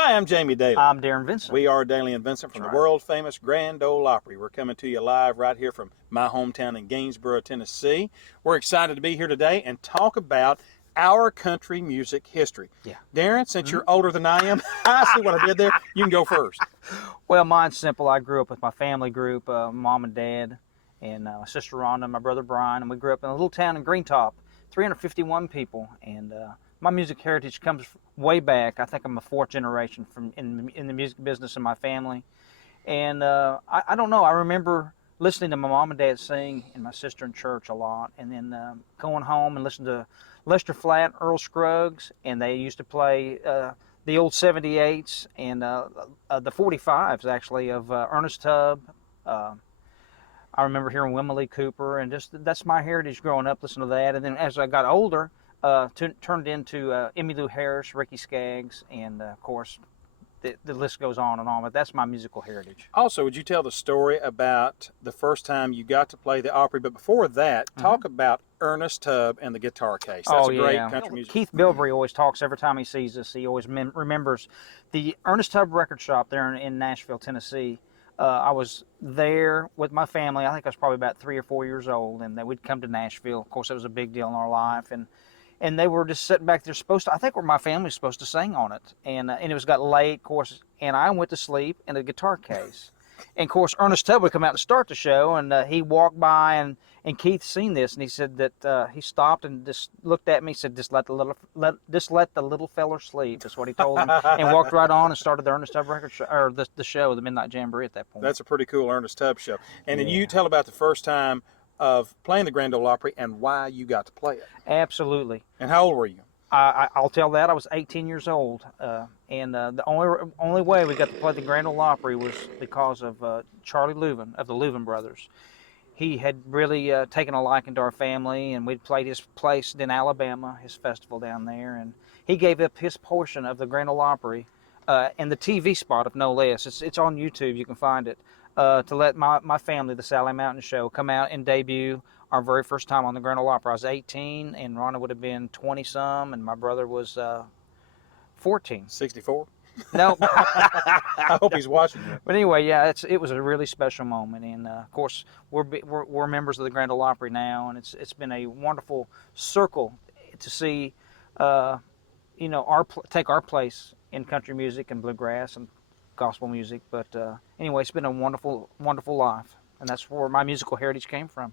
Hi, I'm Jamie Dailey. I'm Darren Vincent. We are Dailey and Vincent from the world-famous Grand Ole Opry. We're coming to you live right here from my hometown in Gainesboro, Tennessee. We're excited to be here today and talk about our country music history. Yeah. Darren, since you're older than I am, I see what I did there. You can go first. Well, mine's simple. I grew up with my family group, mom and dad, and my sister Rhonda, my brother Brian, and we grew up in a little town in Greentop, 351 people, and my music heritage comes way back. I think I'm a fourth generation from in the music business in my family, and I don't know. I remember listening to my mom and dad sing and my sister in church a lot, and then going home and listening to Lester Flatt, Earl Scruggs, and they used to play the old 78s and the 45s actually of Ernest Tubb. I remember hearing Wimley Cooper, and just that's my heritage growing up, listening to that. And then as I got older, turned into Emmylou Harris, Ricky Skaggs, and of course, the list goes on and on. But that's my musical heritage. Also, would you tell the story about the first time you got to play the Opry? But before that, talk about Ernest Tubb and the guitar case. That's a great country music. Keith Bilbrey always talks every time he sees us. He always remembers the Ernest Tubb record shop there in Nashville, Tennessee. I was there with my family. I think I was probably about 3 or 4 years old, and we'd come to Nashville. Of course, it was a big deal in our life, and they were just sitting back there I think my family was supposed to sing on it, and it got late, of course, and I went to sleep in a guitar case. And of course, Ernest Tubb would come out to start the show, and he walked by, and Keith seen this, and he said that he stopped and just looked at me, said, "Just let the little feller sleep." That's what he told him, and walked right on and started the Ernest Tubb record show, or the show, the Midnight Jamboree at that point. That's a pretty cool Ernest Tubb show. And then you tell about the first time of playing the Grand Ole Opry and why you got to play it. Absolutely. And how old were you? I'll tell that. I was 18 years old, and the only way we got to play the Grand Ole Opry was because of Charlie Louvin of the Louvin Brothers. He had really taken a liking to our family, and we'd played his place in Alabama, his festival down there, and he gave up his portion of the Grand Ole Opry and the TV spot, of no less. It's on YouTube. You can find it. To let my family, the Sally Mountain Show, come out and debut our very first time on the Grand Ole Opry. I was 18, and Rhonda would have been 20-some, and my brother was 14. 64? No. I hope he's watching you. But anyway, yeah, it was a really special moment, and of course, we're members of the Grand Ole Opry now, and it's been a wonderful circle to see, take our place in country music and bluegrass and gospel music. But anyway, it's been a wonderful, wonderful life, and that's where my musical heritage came from.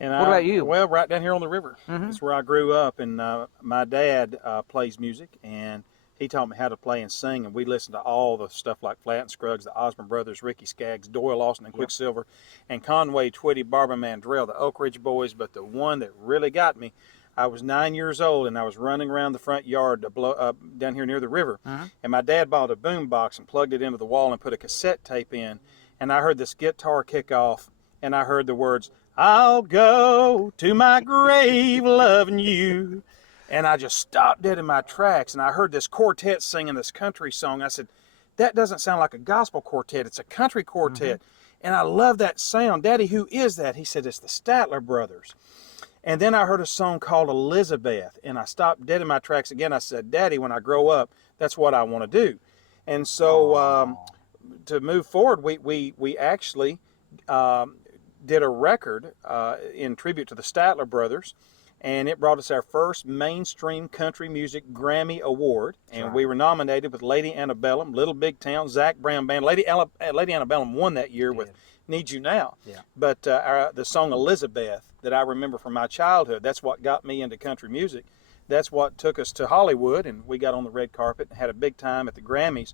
And what about you? Well, right down here on the river. That's where I grew up, and my dad plays music, and he taught me how to play and sing, and we listened to all the stuff like Flatt and Scruggs, the Osmond Brothers, Ricky Skaggs, Doyle Lawson and Quicksilver, and Conway Twitty, Barbara Mandrell, the Oak Ridge Boys. But the one that really got me, I was 9 years old, and I was running around the front yard to down here near the river, and my dad bought a boom box and plugged it into the wall and put a cassette tape in, and I heard this guitar kick off, and I heard the words, "I'll go to my grave loving you." And I just stopped dead in my tracks, and I heard this quartet singing this country song. I said, "That doesn't sound like a gospel quartet. It's a country quartet." And I love that sound. "Daddy, who is that?" He said, "It's the Statler Brothers." And then I heard a song called Elizabeth, and I stopped dead in my tracks again. I said, "Daddy, when I grow up, that's what I want to do." And so to move forward, we actually did a record in tribute to the Statler Brothers, and it brought us our first mainstream country music Grammy Award, and we were nominated with Lady Antebellum, Little Big Town, Zach Brown Band. Lady Antebellum won that year with Need You Now. But the song Elizabeth that I remember from my childhood, that's what got me into country music. That's what took us to Hollywood, and we got on the red carpet and had a big time at the Grammys.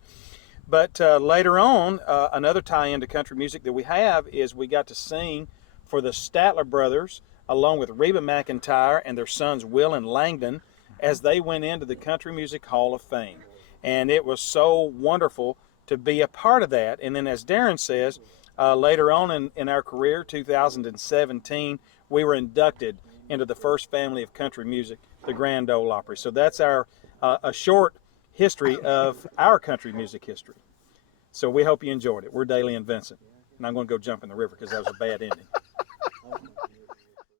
But later on, another tie-in to country music that we have is we got to sing for the Statler Brothers along with Reba McEntire and their sons Will and Langdon as they went into the Country Music Hall of Fame. And it was so wonderful to be a part of that. And then as Darren says, later on in our career, 2017, we were inducted into the first family of country music, the Grand Ole Opry. So that's our a short history of our country music history. So we hope you enjoyed it. We're Dailey and Vincent, and I'm going to go jump in the river because that was a bad ending.